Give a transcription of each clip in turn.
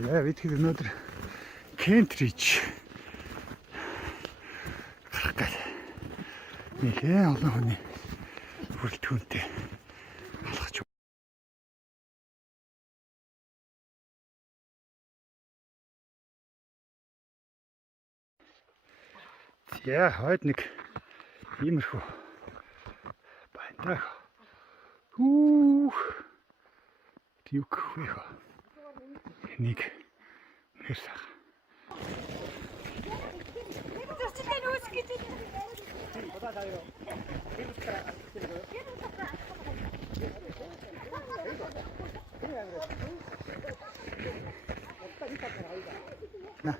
Яа, бид хэд өнөөдөр Кентрич гарах гэж нэлээд олон хүний бүрэлдэхүүнтэй алхаж байна. Яа, хойд нэг иймэрхүү байна. Хүү. Юу гэх вэ? Нэг хэрсах. На.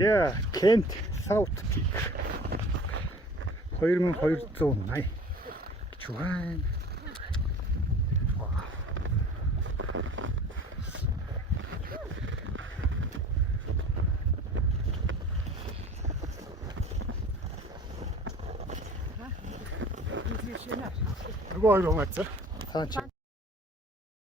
Yeah, Kent South Peak. 2280 чугайн. Нөгөө хоёр хүмүүс цаа.